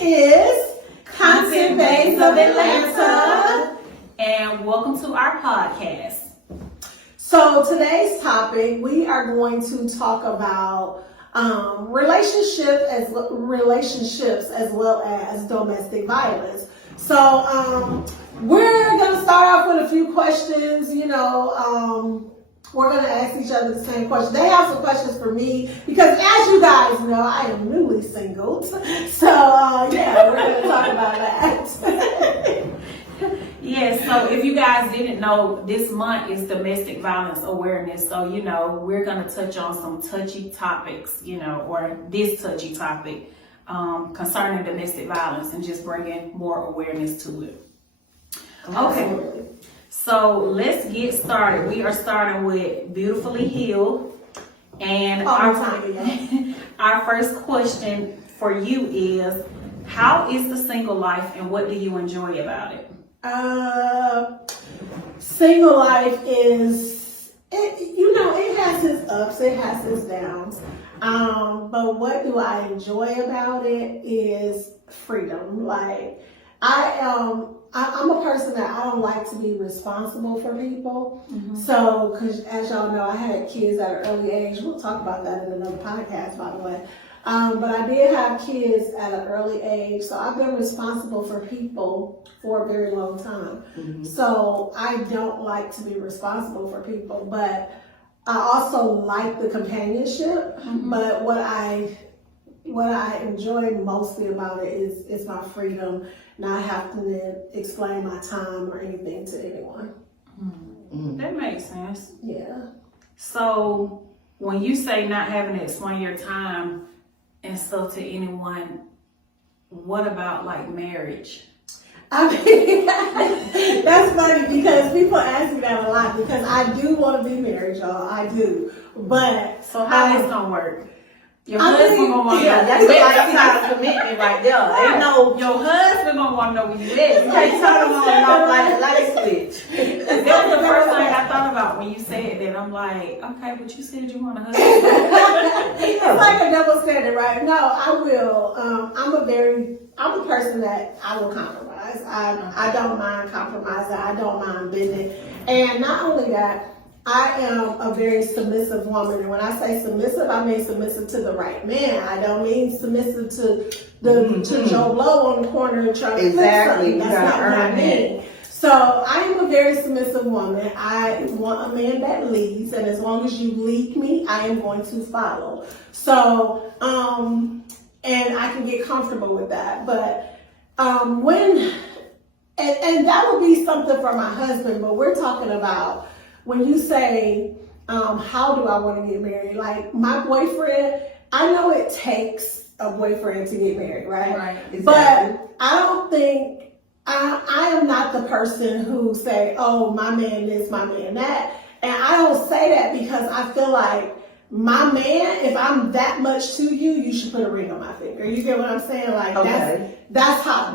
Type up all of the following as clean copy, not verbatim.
is Content Baes of Atlanta. And welcome to our podcast. So today's topic, we are going to talk about relationships as well as domestic violence. So we're going to start off with a few questions. We're going to ask each other the same questions. They have some questions for me because, as you guys know, I am newly single. So we're going to talk about that. Yes, so if you guys didn't know, this month is Domestic Violence Awareness. So, we're going to touch on some touchy topics, or this touchy topic concerning domestic violence and just bringing more awareness to it. Okay, so let's get started. We are starting with Beautifully Healed. And our first question for you is, how is the single life and what do you enjoy about it? Single life is, it has its ups, it has its downs. But what do I enjoy about it is freedom. Like, I'm a person that I don't like to be responsible for people. Mm-hmm. So, because as y'all know, I had kids at an early age. We'll talk about that in another podcast, by the way. But I did have kids at an early age, so I've been responsible for people for a very long time. Mm-hmm. So I don't like to be responsible for people, but I also like the companionship. Mm-hmm. But what I enjoy mostly about it is my freedom, not having to explain my time or anything to anyone. Mm-hmm. That makes sense. Yeah. So when you say not having to explain your time and stuff to anyone, what about like marriage? I mean, that's funny because people ask me that a lot because I do want to be married, y'all. I do. But so how is this gonna work? Your husband gonna want to know. That's a lifetime commitment right there. Ain't no, your husband gonna want to know where you live. You can't turn them on and off like a light switch. That was the first thing I thought about when you said that. I'm like, okay, but you said you want a husband. It's like a double standard, right? No, I will. I'm a person that I will compromise. I don't mind compromising. I don't mind bending. And not only that, I am a very submissive woman, and when I say submissive, I mean submissive to the right man. I don't mean submissive to Joe Blow on the corner trying to fix something. That's not what I mean. So I am a very submissive woman. I want a man that leads, and as long as you lead me, I am going to follow. So, and I can get comfortable with that. But and that would be something for my husband. But we're talking about. When you say, how do I want to get married? Like my boyfriend, I know it takes a boyfriend to get married, right? Right, exactly. But I don't think, I am not the person who say, oh, my man this, my man that. And I don't say that because I feel like my man, if I'm that much to you, you should put a ring on my finger. You get what I'm saying? Like that's how,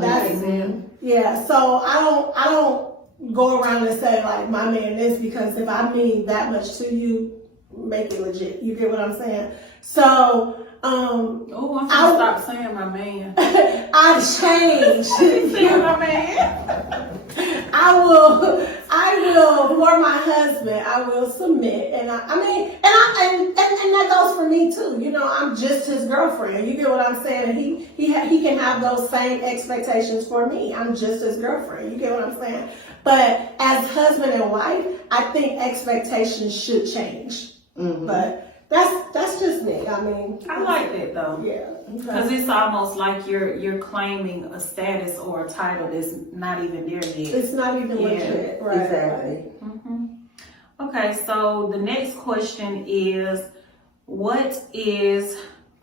yeah. So I don't go around and say like my man this because if I mean that much to you, make it legit. You get what I'm saying? So I'm gonna stop saying my man. I changed. Saying my man. I will for my husband, I will submit, and and that goes for me too. I'm just his girlfriend. You get what I'm saying? And he can have those same expectations for me. I'm just his girlfriend. You get what I'm saying? But as husband and wife, I think expectations should change. Mm-hmm. But that's just me. I mean, I like that though. Yeah, because it's almost like you're claiming a status or a title that's not even there yet. It's not even legit, right? Exactly. Mm-hmm. Okay, so the next question is, what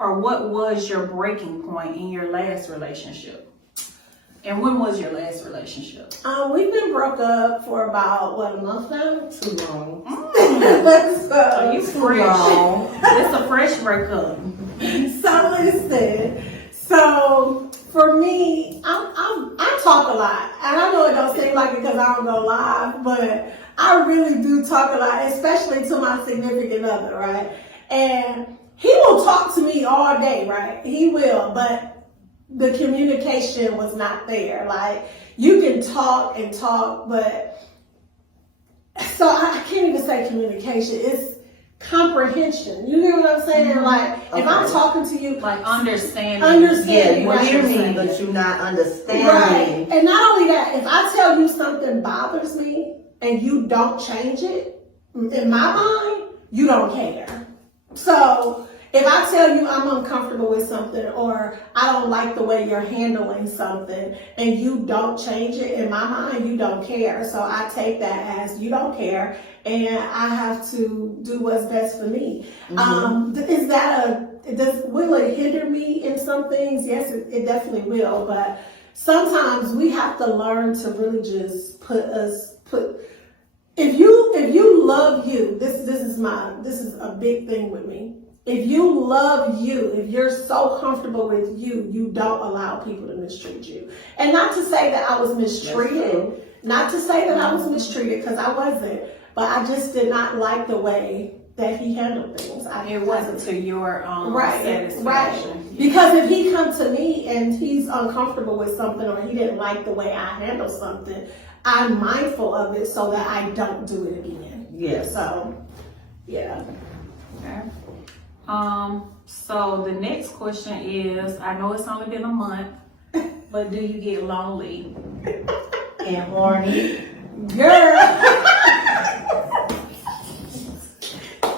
was your breaking point in your last relationship? And when was your last relationship? We've been broke up for about, a month now? Too long. So you fresh. It's a fresh breakup. So listen. So for me, I talk a lot. And I know it don't seem like it because I don't go live, but I really do talk a lot, especially to my significant other, right? And he will talk to me all day, right? He will, but the communication was not there. Like, you can talk and talk, but so I can't even say communication. It's comprehension. You get what I'm saying? Like, if I'm talking to you, Like understanding. Yeah, you what hear you're me, saying. but you're not Right. understanding. And not only that, if I tell you something bothers me and you don't change it, in my mind, you don't care. So if I tell you I'm uncomfortable with something, or I don't like the way you're handling something, and you don't change it, in my mind, you don't care. So I take that as you don't care, and I have to do what's best for me. Will it hinder me in some things? Yes, it definitely will. But sometimes we have to learn to really just if you love you, this is a big thing with me. If you love you, if you're so comfortable with you, you don't allow people to mistreat you. And not to say that I was mistreated, because I wasn't, but I just did not like the way that he handled things. It wasn't to your Right. satisfaction. Because if he come to me and he's uncomfortable with something, or he didn't like the way I handle something, I'm mindful of it so that I don't do it again. Yes. So, yeah. Okay. So the next question is, I know it's only been a month, but do you get lonely? And horny. Girl.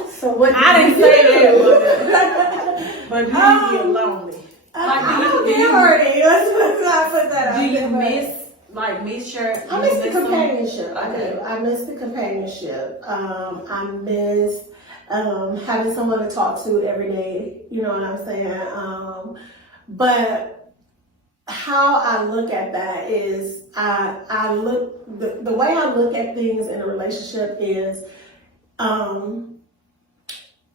So what? I didn't say that, but do you get lonely? I don't get horny. Let's not put that out Do you there. miss your? I miss the them? companionship. I Okay. do. I miss the companionship. I miss having someone to talk to every day. You know what I'm saying? But how I look at that is, the way I look at things in a relationship is,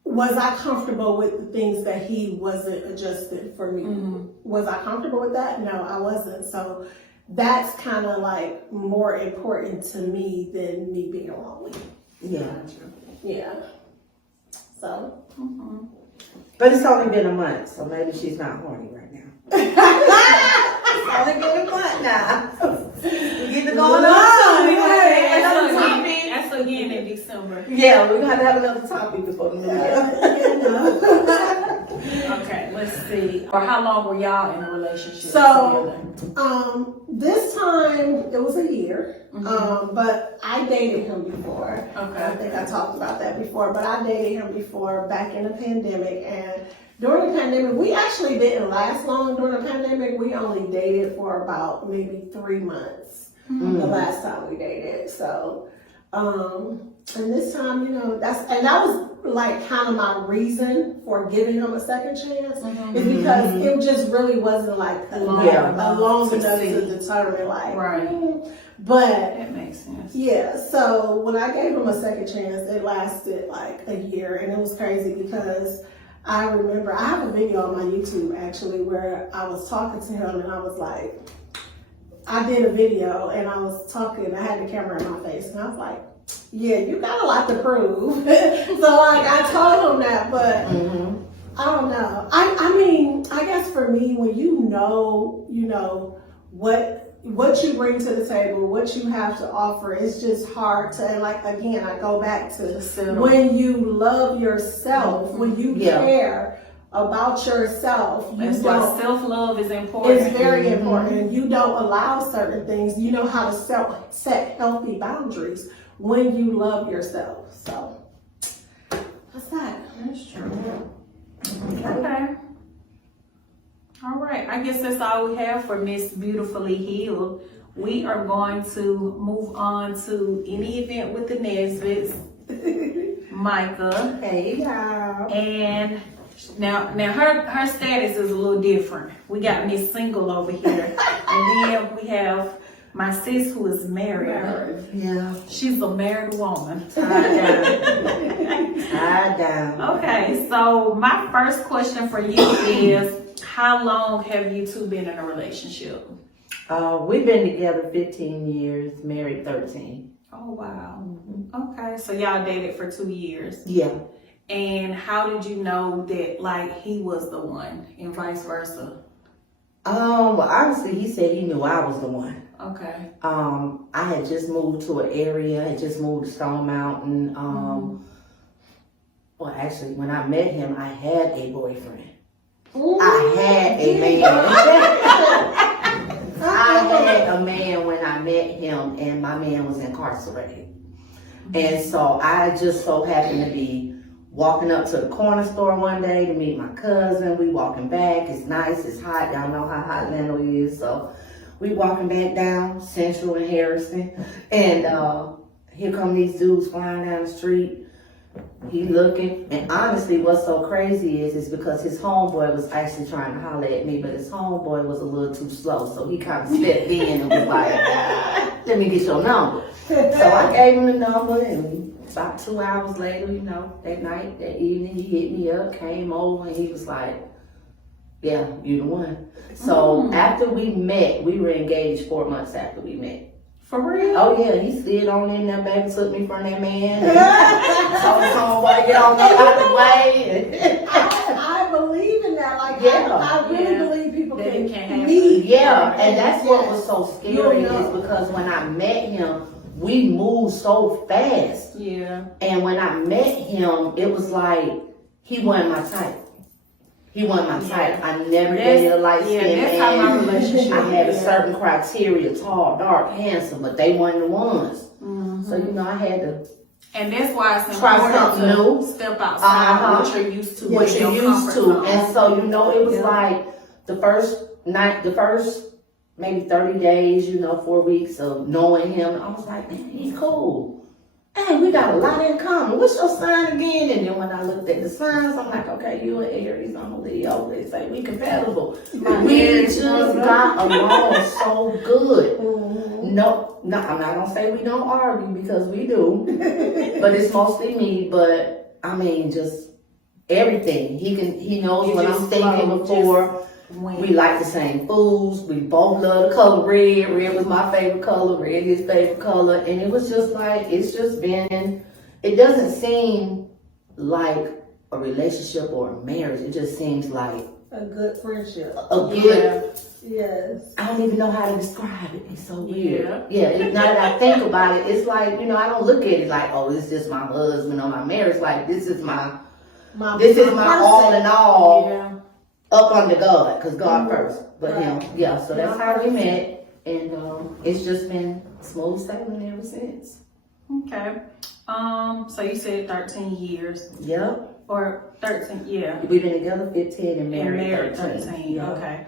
was I comfortable with the things that he wasn't adjusted for me? Mm-hmm. Was I comfortable with that? No, I wasn't. So that's kind of like more important to me than me being lonely. Yeah. Yeah. So. Mm-hmm. But it's only been a month, so maybe she's not horny right now. It's only been a month now. We get to go on another topic. That's again in December. Yeah, we're gonna have another topic before the new year. Okay, let's see. Or how long were y'all in a relationship So, together? this time it was a year. But I dated him before. Okay. I think I talked about that before, but I dated him before back in the pandemic. And during the pandemic, we actually didn't last long during the pandemic. We only dated for about maybe 3 months the last time we dated. So, and this time, that was like kind of my reason for giving him a second chance, is because it just really wasn't like long enough to determine like, Right. But That makes sense. yeah, so when I gave him a second chance, it lasted like a year, and it was crazy because I remember I have a video on my YouTube actually where I was talking to him, and I was like, I did a video and I was talking, I had the camera in my face, and I was like, yeah, you got a lot to prove. So like I told him that, but I don't know. I mean, I guess for me, when you know what you bring to the table, what you have to offer, it's just hard to, and like, again, I go back to when you love yourself, when you care about yourself, That's why self-love is important. It's very important. You don't allow certain things. You know how to set healthy boundaries when you love yourself. So that's that. That's true. Okay. All right. I guess that's all we have for Miss Beautifully Healed. We are going to move on to any event with the Nesbitts. Micah. Hey, y'all. And now her status is a little different. We got Miss Single over here. And then we have my sis who is married. Yeah. She's a married woman. Tied down. Okay, so my first question for you is, how long have you two been in a relationship? We've been together 15 years, married 13. Oh, wow. Okay, so y'all dated for 2 years. Yeah. And how did you know that, like, he was the one and vice versa? Well, honestly, he said he knew I was the one. Okay. I had just moved to an area, had just moved to Stone Mountain. Well, actually, when I met him, I had a boyfriend. I had a man. I had a man when I met him, and my man was incarcerated. And so I just so happened to be walking up to the corner store one day to meet my cousin. We walking back. It's nice. It's hot. Y'all know how hot Atlanta is. So we walking back down Central and Harrison. And here come these dudes flying down the street. He looking. And honestly, what's so crazy is because his homeboy was actually trying to holler at me, but his homeboy was a little too slow. So he kind of stepped in and was like, let me get your number. So I gave him the number, and about 2 hours later, that night, that evening, he hit me up, came over, and he was like, yeah, you the one. So after we met, we were engaged 4 months after we met. For real? Oh yeah, he slid on in there, baby, took me from that man. Told his homeboy to get on there out the way. I believe in that. Like, Yeah. I really believe people That can it can happen. meet. Yeah, and that's what was so scary You'll know. is because when I met him, we moved so fast. Yeah. And when I met him, it was like he wasn't my type. He wasn't my type. I never dated a light skinned that's how my man. relationship I had a is. certain criteria, tall, dark, handsome, but they weren't the ones. So, I had to And that's why it's try important something to new. step outside what you're used to. What in you're your used comfort to. zone. And so, it was Yeah. like the first maybe 30 days, 4 weeks of knowing him. I was like, man, he's cool. Hey, we got a lot in common. What's your sign again? And then when I looked at the signs, I'm like, okay, you an Aries, I'm a Leo. They say we compatible. We just got along so good. No, I'm not gonna say we don't argue because we do, but it's mostly me. But I mean, just everything. He knows You what just I'm thinking flow, before. We like the same foods. We both love the color red. Red was my favorite color. Red his favorite color. And it was just like, it's just been, it doesn't seem like a relationship or a marriage. It just seems like A good friendship. a good, Yes. I don't even know how to describe it. It's so weird. Yeah. Now that I think about it, it's like, I don't look at it like, oh, it's just my husband or my marriage. Like, this is my person. all in all. Yeah. Up under God, because God first, but him, so that's how we met, and it's just been smooth sailing ever since. Okay. So you said 13 years. Yep. Or 13, yeah. We've been together 15 and married 13. Yeah. Okay.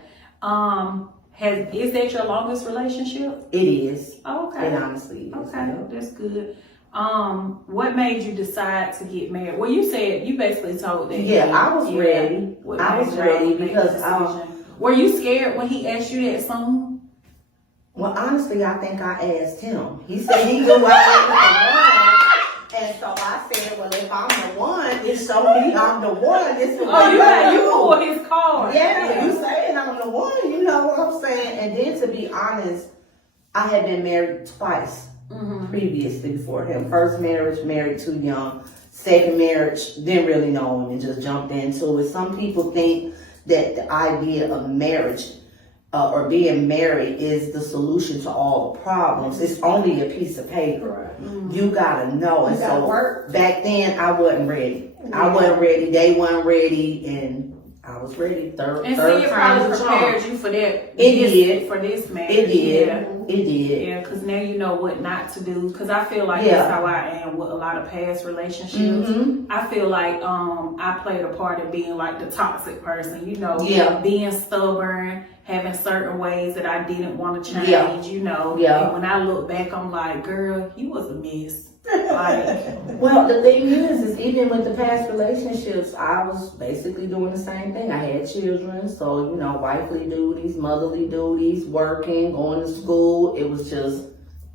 Is that your longest relationship? It is. Oh, okay. It honestly is. Okay, that's good. What made you decide to get married? Well, you said you basically told that. Yeah, I was ready. What I made was y'all ready make the because decision? Were you scared when he asked you that soon? well, honestly, I think I asked him. He said he knew I was the one, and so I said, well, if I'm the one, it show me I'm the one. This is You what pulled his card. Yeah, you saying I'm the one, you know what I'm saying? And then to be honest, I had been married twice previously before him. First marriage, married too young. Second marriage, didn't really know him and just jumped into it. Some people think that the idea of marriage or being married is the solution to all the problems. It's only a piece of paper. Correct. You gotta know. And You gotta so work. back then I wasn't ready. I wasn't ready. They weren't ready, and I was ready. Third And see, time it probably was a charm. prepared you for that. Did. For this marriage. It did. Yeah. It did. Yeah, because now you know what not to do. Because I feel like Yeah. that's how I am with a lot of past relationships. I feel like I played a part in being like the toxic person, Yeah. being stubborn, having certain ways that I didn't want to change, Yeah. Yeah. And when I look back, I'm like, girl, you was a mess. Like, Well, the thing is even with the past relationships, I was basically doing the same thing. I had children, so, wifely duties, motherly duties, working, going to school. It was just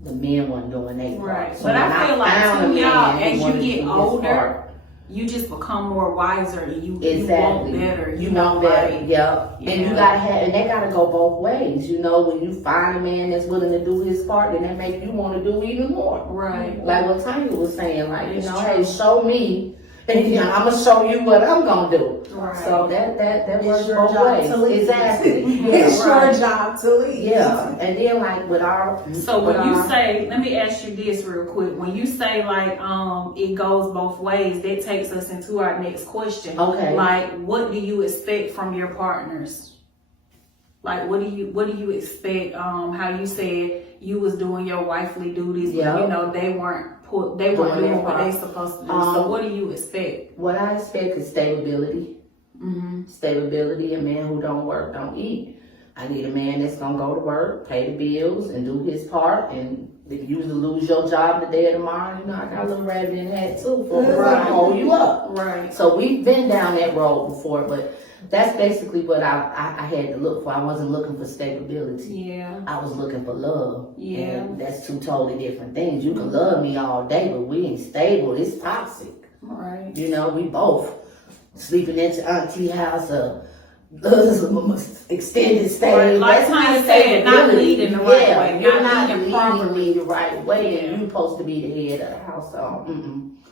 the men weren't doing their part. right. So But when I feel like found a too, y'all, man who as you wanted to get do his older, part, you just become more wiser and you exactly. want better. You want better. like, Yep. And you gotta and they gotta go both ways. When you find a man that's willing to do his part, then that makes you want to do even more. Right. Like what Tanya was saying, like, It's hey, true. show me, And I'm gonna show you what I'm gonna do. Right. So that It's works your both job ways. to lead. Exactly. It's Yeah. your job to lead. Yeah. And then like with our So when you say, let me ask you this real quick. When you say like it goes both ways, that takes us into our next question. Okay. Like, what do you expect from your partners? Like, what do you expect? How you said you was doing your wifely duties, but Yeah. you know they weren't doing their what they part. supposed to do. So what do you expect? What I expect is stability. Mm-hmm. Stability. A man who don't work don't eat. I need a man that's gonna go to work, pay the bills, and do his part. And if you lose your job today or tomorrow, you know I got a little rabbit in the hat too for to hold you up. Right. So we've been down that road before, but that's basically what I had to look for. I wasn't looking for stability. Yeah. I was looking for love. Yeah. And that's two totally different things. You can love me all day, but we ain't stable. It's toxic. Right. You know, we both sleeping at your auntie house or extended stay. Right. Like Tanya said, not leading the right way. You're Not not leading leading properly. me the right way, Yeah. and you're supposed to be the head of the household.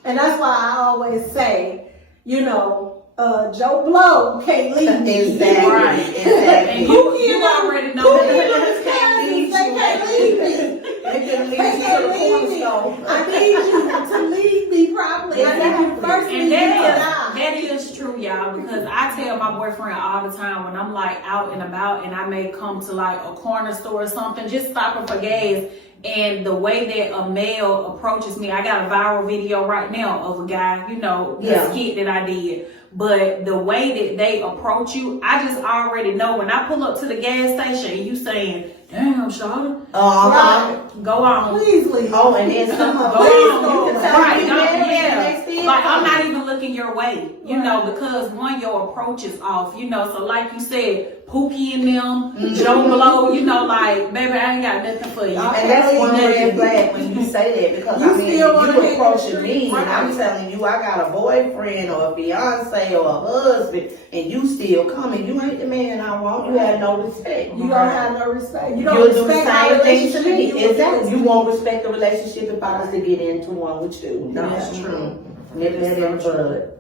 And that's why I always say, you know, Joe Blow can't lead me. Exactly. Right. Exactly. And you already know Who that. can Can't lead They you. can't lead me. They can lead They you to can't the lead me. cornerstone. I need you to lead me properly. I need you first lead And me to that is true, y'all, because I tell my boyfriend all the time when I'm like out and about and I may come to like a corner store or something, just stopping for gas. And the way that a male approaches me, I got a viral video right now of a guy, you know, the skit that I did. But the way that they approach you, I just already know when I pull up to the gas station and you saying, damn, Charlotte, Right. go on. Please lead. Oh, and then some of Go them, on. you can tell Right, me no, married yeah. and they still Like, I'm come. not even looking your way, you know, because one, your approach is off, you know. So like you said, Pookie and them, Joe Blow, you know, like, baby, I ain't got nothing for you. And that's one red flag when you say that, because You I mean, still wanna you hit approaching the me street, and I'm telling you I got a boyfriend or a fiance or a husband, and you still coming. You ain't the man I want. You have no respect. You don't have no respect. You You'll don't do the respect our same thing to relationship. me. Exactly. You won't respect the relationship if I was to get into one with you. No, That's true. Nip that in the bud.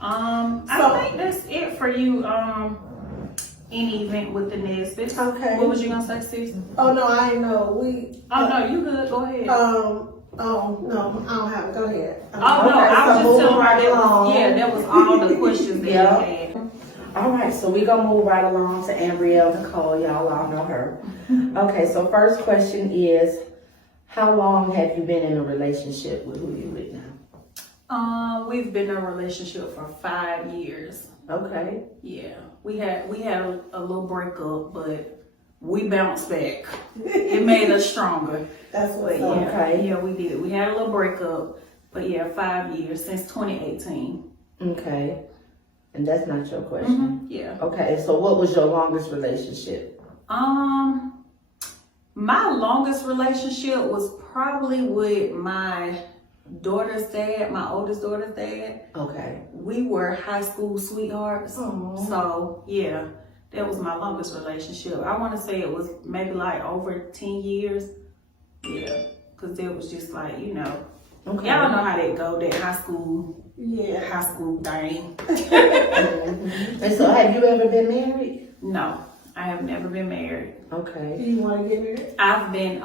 I think that's it for you. Any event with the Nesbitt. Okay. What was you gonna say, sis? Oh no, I ain't know. We. Oh no, you good. Go ahead. Oh no, I don't have it. Go ahead. Oh no, I was just telling her that was all the questions that Yeah. you had. All right, so we're gonna move right along to Ambrielle Nicole. Y'all all know her. Okay, so first question is, how long have you been in a relationship with who you with now? We've been in a relationship for 5 years. Okay. Yeah, we had a little breakup, but we bounced back. It made us stronger. That's what. But yeah, Okay. yeah, we did. We had a little breakup, but yeah, 5 years since 2018. Okay. And that's not your question. Yeah. Okay, so what was your longest relationship? My longest relationship was probably with my daughter's dad, my oldest daughter's dad. Okay. We were high school sweethearts. Aw. So yeah, that was my longest relationship. I want to say it was maybe like over 10 years. Yeah, because that was just like, you know, Okay. y'all know how that go, that high school thing. And so have you ever been married? No, I have never been married. Okay. You want to get married? I've been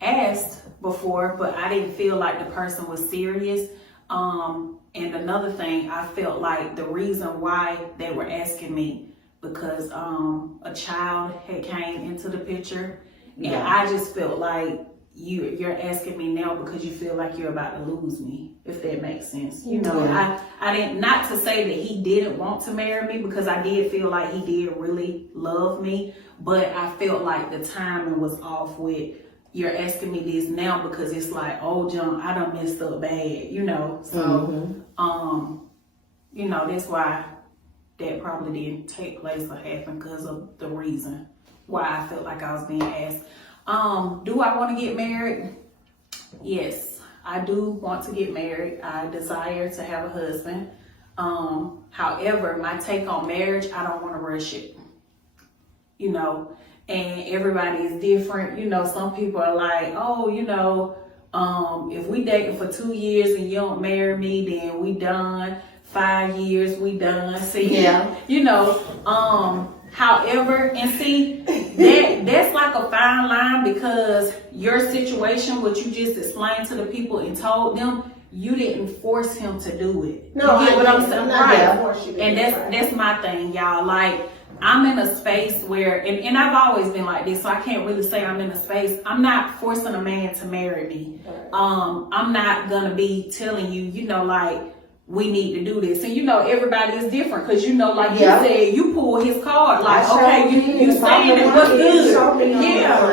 asked before, but I didn't feel like the person was serious. And another thing, I felt like the reason why they were asking me because a child had came into the picture, and Yeah. I just felt like you're asking me now because you feel like you're about to lose me, if that makes sense. You know, Yeah. I didn't, not to say that he didn't want to marry me, because I did feel like he did really love me, but I felt like the timing was off with, you're asking me this now because it's like, oh John, I done messed up bad, you know. So you know, that's why that probably didn't take place or happen, because of the reason why I felt like I was being asked. Do I want to get married? Yes, I do want to get married. I desire to have a husband. However, my take on marriage, I don't want to rush it. You know, and everybody is different. You know, some people are like, oh, you know, If we dating for 2 years and you don't marry me, then we done. 5 years, we done. See, you know, however, and see, that's like a fine line, because your situation, what you just explained to the people and told them, you didn't force him to do it. No, you get what I'm saying? I'm not gonna force you to And do it, that's my thing, y'all. Like, I'm in a space where, and I've always been like this, so I can't really say I'm in a space. I'm not forcing a man to marry me. I'm not gonna be telling you, you know, like, we need to do this. And you know, everybody is different, because you know, like you said, you pull his card, like, okay, you saying it, what's good?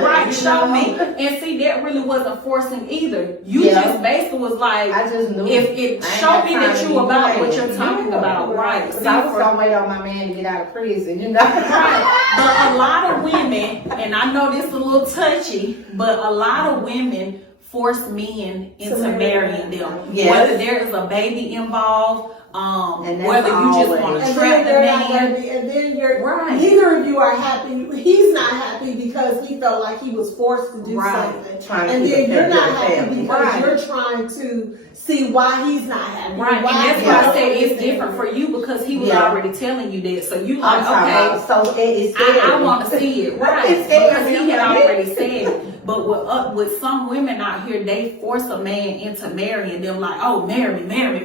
Right, show me. And see, that really wasn't forcing either. You just basically was like, I just knew if it show me that you about what you're talking about, right? Because I was gonna wait on my man to get out of prison, you know. Right. But a lot of women, and I know this is a little touchy, but a lot of women force men into marrying them. Whether there is a baby involved, whether you just want to trap the man. And then neither of you are happy. He's not happy because he felt like he was forced to do something. And then you're not happy because you're trying to see why he's not happy. Right, and that's why I said it's different for you, because he was already telling you that. So you like, okay, so it's I want to see it. Right, because he had already said it. But with some women out here, they force a man into marrying them, like, oh, marry me.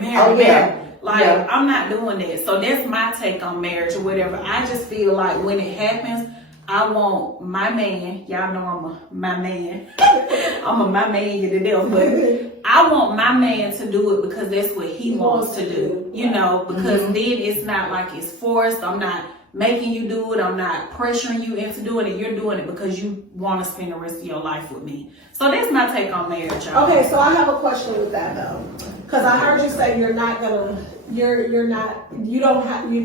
Like, I'm not doing that. So that's my take on marriage or whatever. I just feel like when it happens, I want my man, y'all know my man. My man you to death, but I want my man to do it because that's what he wants to do. You know, because then it's not like it's forced. I'm not making you do it. I'm not pressuring you into doing it. You're doing it because you want to spend the rest of your life with me. So that's my take on marriage, y'all. Okay, so I have a question with that though, because I heard you say you're not rushing it. You don't have you're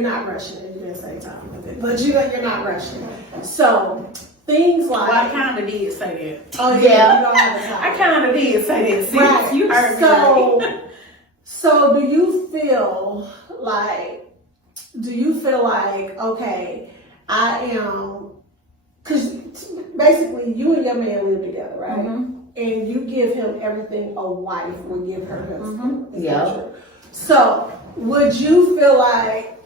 not rushing it. You didn't say time with it, but you're not rushing it. So things like, well, I kind of did say that. Oh yeah, you don't have a time. I kind of did say that. See, right. You heard me. Right. So do you feel like, okay, I am, because basically you and your man live together, right? And you give him everything a wife would give her husband. Yeah. So would you feel like,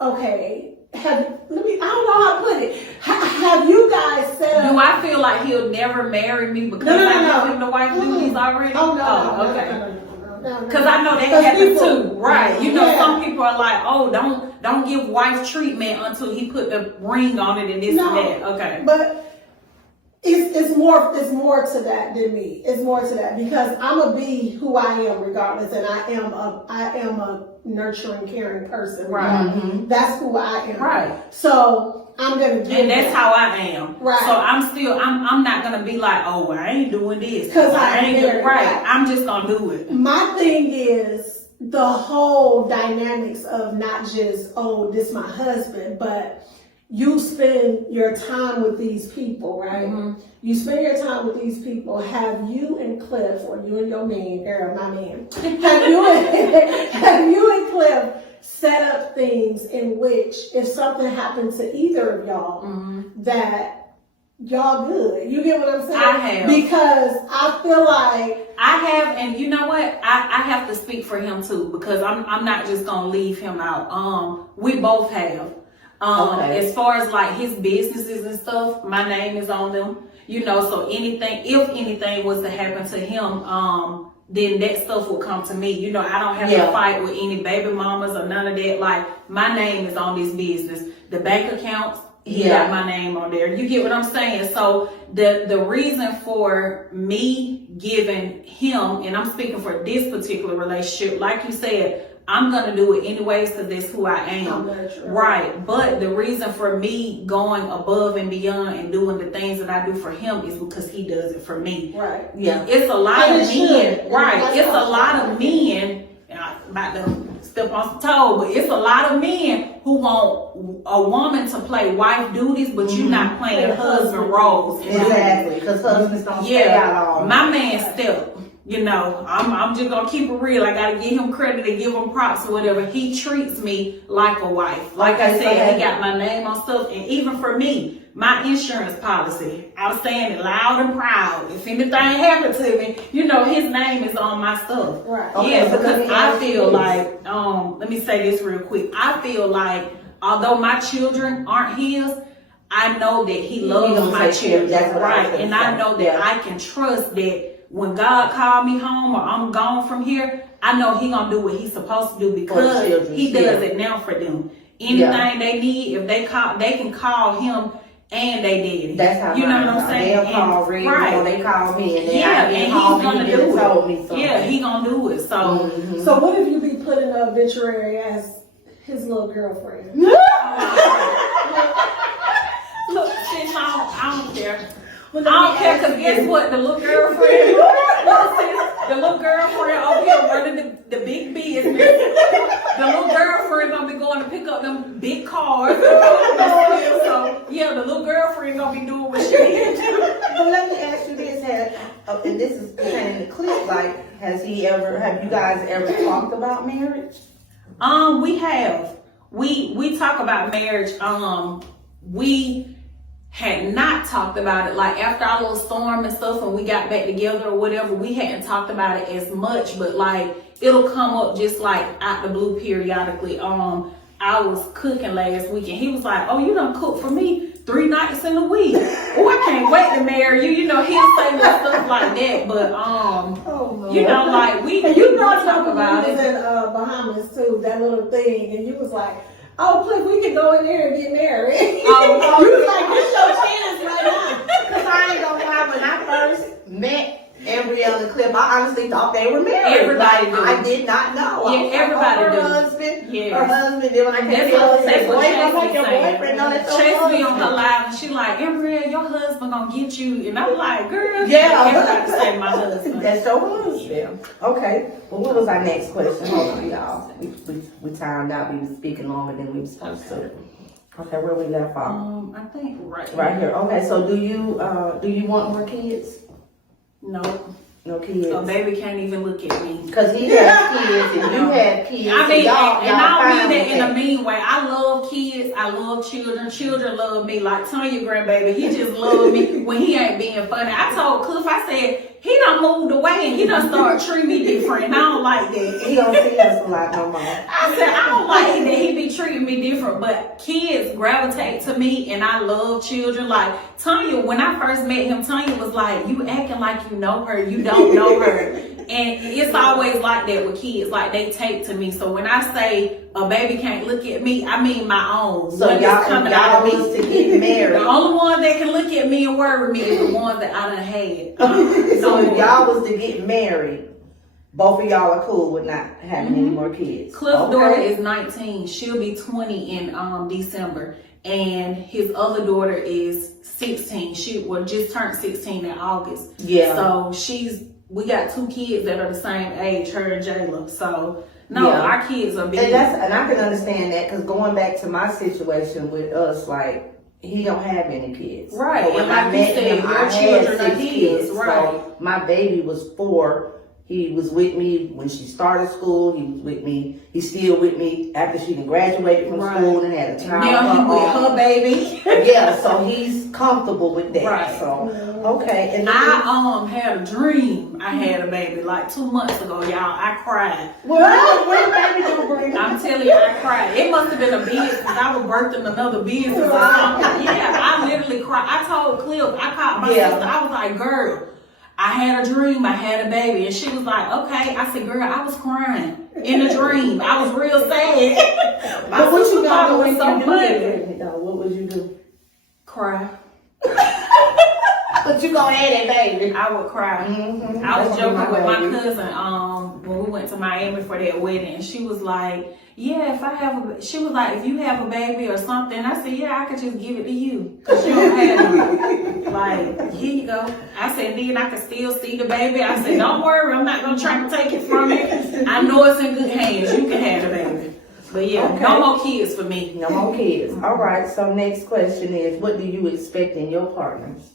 okay, I don't know how to put it. Have you guys set up? Do I feel like he'll never marry me because I know him the wife duties already? Oh, no, okay. Because I know that happens too, right? You know, some people are like, oh, don't give wife treatment until he put the ring on it and this and that. Okay. But it's more to that than me. It's more to that because I'm gonna be who I am regardless, and I am a nurturing, caring person. Right. That's who I am. Right. So I'm gonna do and that's how I am. Right. So I'm not gonna be like, oh, well, I ain't doing this because I ain't doing right. I'm just gonna do it. My thing is the whole dynamics of not just, oh, this my husband, but you spend your time with these people, right? You spend your time with these people. Have you and Cliff, or you and your man, or my man, have you and Cliff set up things in which if something happened to either of y'all, that y'all good? You get what I'm saying? I have. Because I feel like I have, and you know what? I have to speak for him too, because I'm not just gonna leave him out. We both have. As far as like his businesses and stuff, my name is on them. You know, so if anything was to happen to him, then that stuff will come to me. You know, I don't have to fight with any baby mamas or none of that. Like, my name is on this business. The bank accounts, he got my name on there. You get what I'm saying? So the reason for me giving him, and I'm speaking for this particular relationship, like you said, I'm going to do it anyways because that's who I am. Right. But the reason for me going above and beyond and doing the things that I do for him is because he does it for me. Right. Yeah. It's a lot of men. Right. It's a lot of men. I'm about to step on some toe, but it's a lot of men who want a woman to play wife duties, but you're not playing husband roles. Exactly. Because husbands don't stay out all. My man stepped. You know, I'm just gonna keep it real. I gotta give him credit and give him props or whatever. He treats me like a wife. Like I said, he got my name on stuff. And even for me, my insurance policy, I'm saying it loud and proud. If anything happened to me, you know, his name is on my stuff. Right. Okay, Yeah, so because I feel this. like, let me say this real quick. I feel like, although my children aren't his, I know that he loves my children. Right. And I know that I can trust that when God called me home or I'm gone from here, I know he gonna do what he's supposed to do because he does it now for them. Anything they need, if they call, they can call him and they did it. That's how you know what I'm saying. They'll call Rick, or they call me, and then and he's gonna do it. Told me something. Yeah, he gonna do it. So, So what if you be putting an obituary as his little girlfriend? look, sis, I don't care. I don't care because guess what? The little girlfriend, the little girlfriend over here running the big business. The little girlfriend gonna be going to pick up them big cars. So yeah, the little girlfriend gonna be doing what she needs to do. But let me ask you this: and this is saying the clip. Like, have you guys ever talked about marriage? We have. We talk about marriage. We had not talked about it, like after our little storm and stuff and we got back together or whatever, we hadn't talked about it as much, but like it'll come up just like out the blue periodically. I was cooking last week and he was like, oh, you done cook for me 3 nights in a week. Oh, I can't wait to marry you. You know, he'll say little stuff like that, but you know, like we brought talk about it in Bahamas too, that little thing, and you was like, oh, Cliff, we can go in there and get married. Oh, you was like, this your chance right now. Because I ain't gonna lie, when I first met Embryo and Cliff, I honestly thought they were married. Everybody do. I did not know. Yeah, everybody her do. husband, Yes. her husband. Then when I came to That's what boyfriend, Chase like be your saying. boyfriend, no, that's your Chase me on her husband. live and she like, Embryo, your husband gonna get you. And I'm like, girl, Yeah. everybody say my husband. That's your husband. Okay. Well, what was our next question? Hold on, y'all. We timed out. We were speaking longer than we were supposed to. Okay, where we left off? I think right here. Okay, so do you want more kids? No. No kids. A baby can't even look at me. Because he has kids and you have kids. I mean, y'all and I don't mean that in that. a mean way. I love kids. I love children. Children love me. Like Tanya grandbaby, he just love me when he ain't being funny. I told Cliff, I said, he done moved away and he done started treating me different. And I don't like that. He don't see us a lot no more. I said, I don't like that he be treating me different, but kids gravitate to me and I love children. Like Tanya, when I first met him, Tanya was like, you acting like you know her, you don't know her. And it's always like that with kids, like they take to me. So when I say a baby can't look at me, I mean my own. So y'all needs to get married. The only ones that can look at me and worry me is the ones that I done had. So if y'all was to get married, both of y'all are cool with not having any more kids. Cliff's daughter is 19. She'll be 20 in December. And his other daughter is 16. She just turned 16 in August. Yeah. So we got 2 kids that are the same age, her and Jayla. So our kids are big. And I can understand that because going back to my situation with us, like he don't have any kids. Right. But when and I like met you said, him, I your had children are 6 his. kids. Right. So my baby was 4. He was with me when she started school. He was with me. He's still with me after she graduated from school and had a child. Now he with her baby. Yeah, so he's comfortable with that. Right. So okay. And I had a dream. I had a baby like 2 months ago, y'all. I cried. Well, what the baby do, bring? I'm telling you, I cried. It must have been a business. I was birthing another business or something. Yeah, I literally cried. I told Cliff, I called my sister. I was like, girl, I had a dream, I had a baby. And she was like, okay. I said, girl, I was crying in a dream. I was real sad. But what you gonna do when so you do it? What would you do? Cry. But you gonna have that baby. I would cry. Mm-hmm. I was joking with my cousin when we went to Miami for that wedding. And she was like, yeah, she was like, if you have a baby or something. I said, yeah, I could just give it to you. Because you don't have it. Like, here you go. I said, then I can still see the baby. I said, don't worry, I'm not going to try to take it from you. I know it's in good hands. You can have the baby. But yeah, no more kids for me. No more kids. All right, so next question is, what do you expect in your partners?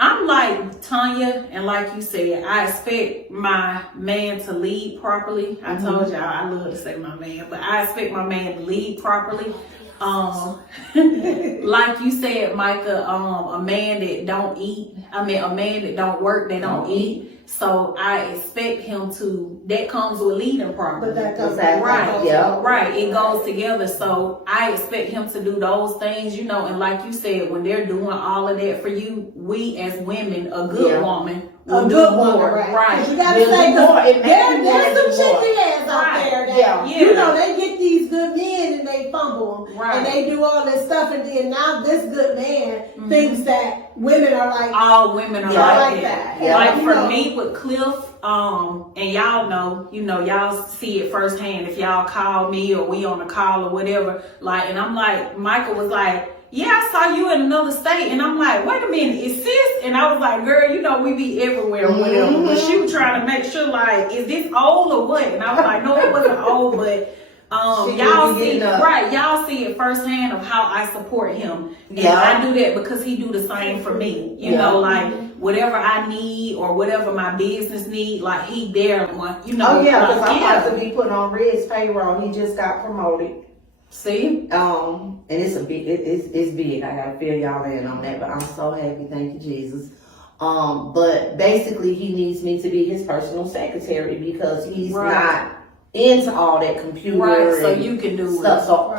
I'm like Tanya, and like you said, I expect my man to lead properly. I told y'all I love to say my man, but I expect my man to lead properly. Like you said, Micah, a man that don't eat, a man that don't work, they don't eat. So I expect him to, that comes with leading properly. But that comes right, yeah. right. It goes together. So I expect him to do those things, you know, and like you said, when they're doing all of that for you, we as women, a good woman, will do more. Right. You gotta say, there's some chicken ass out Right. there that, Yeah. you know, they get these good men and they fumble them. Right. And they do all this stuff, and then now this good man thinks that women are like, all women are like that. Yeah. Like You for know. me with Cliff, and y'all know, you know, y'all see it firsthand if y'all call me or we on a call or whatever. Like, and I'm like, Michael was like, yeah, I saw you in another state. And I'm like, wait a minute, is sis? And I was like, girl, you know, we be everywhere or whatever. But she was trying to make sure, like, is this old or what? And I was like, no, it wasn't old, but y'all see, right, y'all see it firsthand of how I support him. And I do that because he do the same for me. You know, like whatever I need or whatever my business need, like he there one, you know. Oh yeah, because like, I'm about to be put on Red's payroll. He just got promoted. See? And it's a big, it's big. I gotta fill y'all in on that, but I'm so happy. Thank you, Jesus. But basically he needs me to be his personal secretary because he's not into all that computer so and you can do stuff. it. So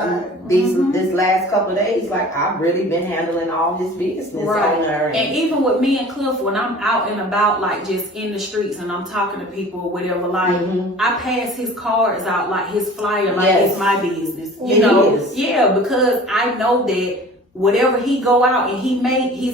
this last couple of days, like I've really been handling all his business on there. And even with me and Cliff, when I'm out and about, like just in the streets and I'm talking to people or whatever, like I pass his cards out, like his flyer, like it's my business. You know? Yeah, because I know that whatever he go out and he's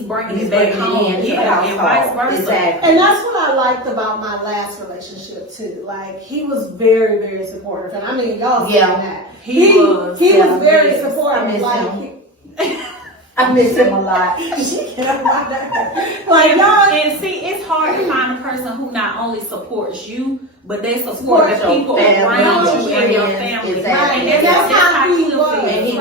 bringing it back home. Yeah, and vice versa. Exactly. And that's what I liked about my last relationship too. Like he was very, very supportive, and I mean y'all seen that. He was very supportive. I miss him a lot. Like y'all, and see, it's hard to find a person who not only supports you, but they support the people around you and your family. Exactly. And that's how he was. And he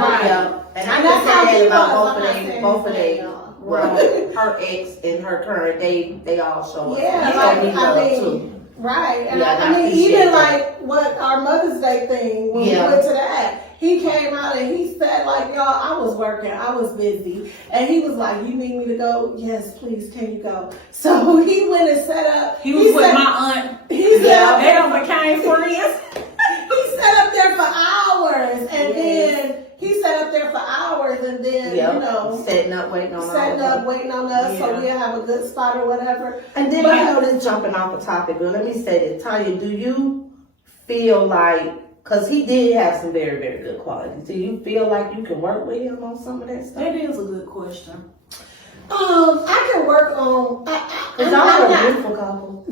and I can say that about both of them. Right. Her ex and her current, they all show us. Yeah, I mean, right. And I mean, even like what our Mother's Day thing, when we went to that, he came out and he said, like, y'all, I was working, I was busy. And he was like, you need me to go? Yes, please, can you go? So he went and set up. He was with my aunt. He said, they don't became friends. He sat up there for hours, and then he sat up there for hours, and then you know, setting up, waiting on us, so we'll have a good spot or whatever. And then I know this jumping off the topic, but let me say this, Tanya, do you feel like, because he did have some very, very good qualities, do you feel like you can work with him on some of that stuff? That is a good question. I can work on. It's all a beautiful couple.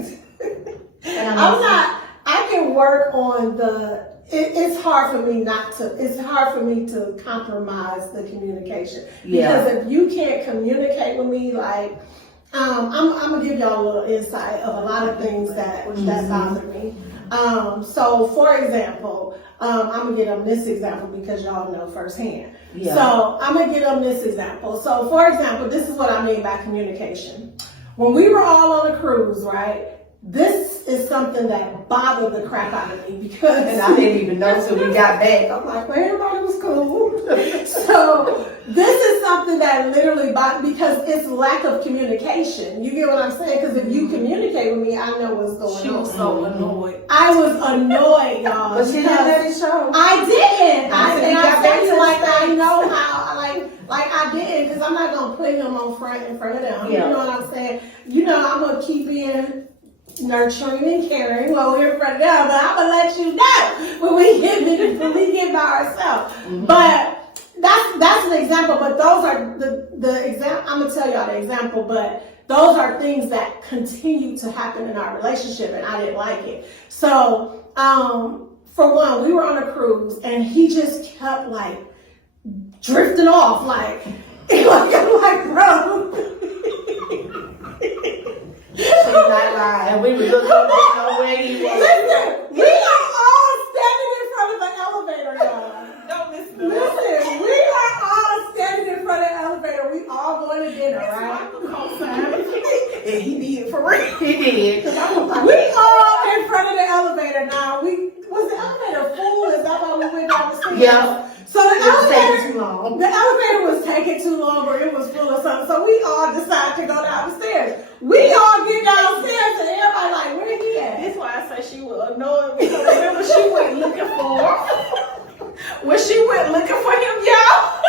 I can work on the. It's hard for me it's hard for me to compromise the communication. Because if you can't communicate with me, like, I'm gonna give y'all a little insight of a lot of things that bother me. So for example, I'm gonna get on this example because y'all know firsthand. So I'm gonna get on this example. So for example, this is what I mean by communication. When we were all on a cruise, right? This is something that bothered the crap out of me because I didn't even know till we got back. I'm like, well, everybody was cool. So this is something that literally bothered because it's lack of communication. You get what I'm saying? Because if you communicate with me, I know what's going on. She was so annoyed. I was annoyed, y'all. But she didn't let it show. I didn't. I tell you, like, I know how. Like I didn't, because I'm not gonna put him on in front of them. You know what I'm saying? You know, I'm gonna keep in nurturing and caring while we're in front of them, but I'm gonna let you know when we get by ourselves. But that's an example. But those are the example. I'm gonna tell y'all the example, but those are things that continue to happen in our relationship, and I didn't like it. So, for one, we were on a cruise, and he just kept like drifting off, like I'm like, bro. She's not lying. And we were looking at where he was. Listen, we are all standing in front of the elevator, y'all. Don't listen. Listen, we are all standing in front of the elevator. We all going to dinner, right? elevator full. Is that why we went down the stairs? Yeah. So the It was elevator, taking too long. the elevator was taking too long, or it was full of something. So we all decided to go down the stairs. We all get downstairs, and everybody like, where he at? That's why I say she was annoyed. Because remember, she went looking for him. When she went looking for him, y'all.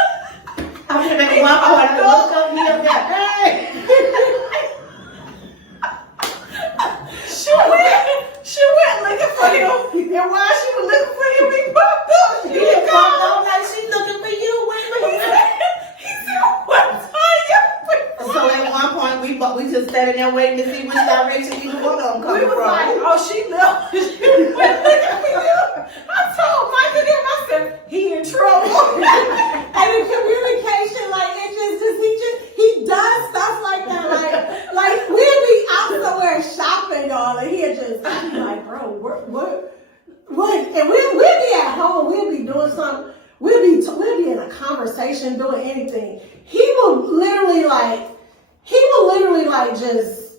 I'm gonna make one point to look up here. Hey! She went looking for him. And while she was looking for him, he popped up. He just popped up like she looking for you. He said, what time So at one point we just standing there waiting to see which direction either one of them We coming was from. like, oh, she left. She went looking for you. I told Mike and him, I said, he in trouble. And the communication, like it just, cause he does stuff like that. Like we'll be out somewhere shopping, y'all, and he'll just be like, bro, what? And we'll be at home, we'll be doing something, we'll be in a conversation, doing anything. He will literally just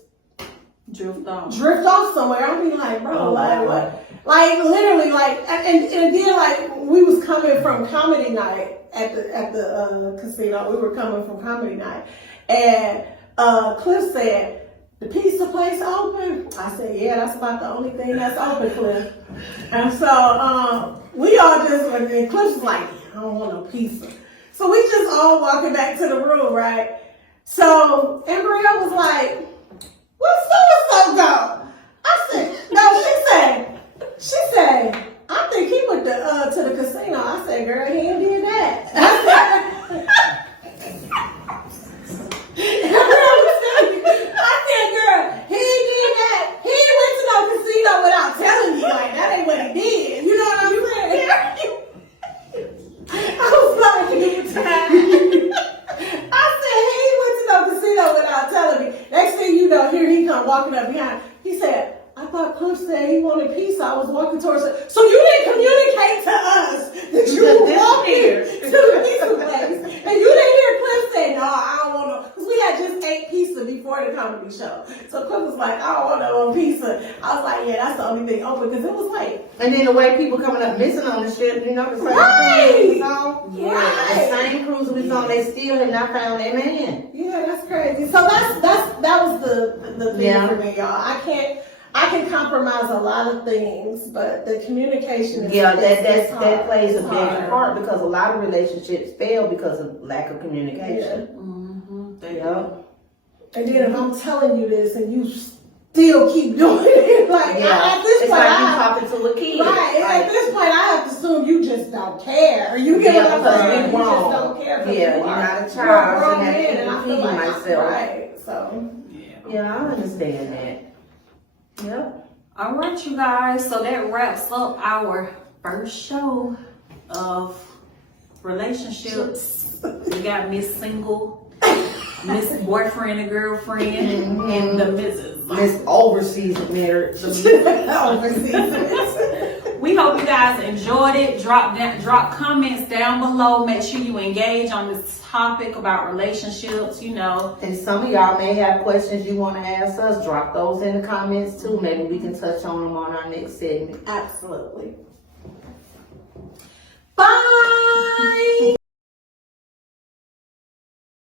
Drift off. drift off somewhere. I'll be like, bro, like what? Like literally, like, and then like we was coming from comedy night at the casino. We were coming from comedy night, and Cliff said, "The pizza place open?" I said, "Yeah, that's about the only thing that's open, Cliff." And so we all just, and Cliff's like, "I don't want no pizza." So we just all walking back to the room, right? So Embryo was like, "Where's so-and-so go?" I said, no, she said, "I think he went to the casino." I said, "Girl, he ain't did that." I said, "Girl, he ain't did that. He ain't went to no casino without telling me. Like, that ain't what he did." You know what I'm saying? I was like, I said, "He ain't went to no casino without telling me." Next thing you know, here he come walking up behind. He said, "I thought Cliff said he wanted pizza. I was walking towards it." So you didn't communicate to us that you were walking to the pizza place. And you didn't hear Cliff say, "No, I don't want no," because we had just ate pizza before the comedy show. So Cliff was like, "I don't want no pizza." I was like, "Yeah, that's the only thing open," because it was late. And then the way people coming up missing on the strip, you know, the same Right. cruise we on. Yeah. The same cruise we on, they still have not found that man. Yeah, that's crazy. So that was the thing Yeah. for me, y'all. I can compromise a lot of things, but the communication is Yeah, is that hard. plays a It's big hard. part because a lot of relationships fail because of lack of Yeah. communication. Yeah. And then if I'm telling you this and you still keep doing it, like at this It's point, like you talking to a kid. right? Like, At this point, I have to assume you just don't care. You get what I'm because saying? we You just grown. don't care. 'cause Yeah, you you're are. not a You're child. grown I shouldn't man, have and to I feel feed like myself. right. So Yeah, I understand that. Yep. All right, you guys. So that wraps up our first show of relationships. We got Miss Single, Miss Boyfriend and Girlfriend, and the Mrs. Miss Overseas Marriage. We hope you guys enjoyed it. Drop comments down below. Make sure you engage on this topic about relationships, you know. And some of y'all may have questions you want to ask us. Drop those in the comments too. Maybe we can touch on them on our next segment. absolutely. Bye.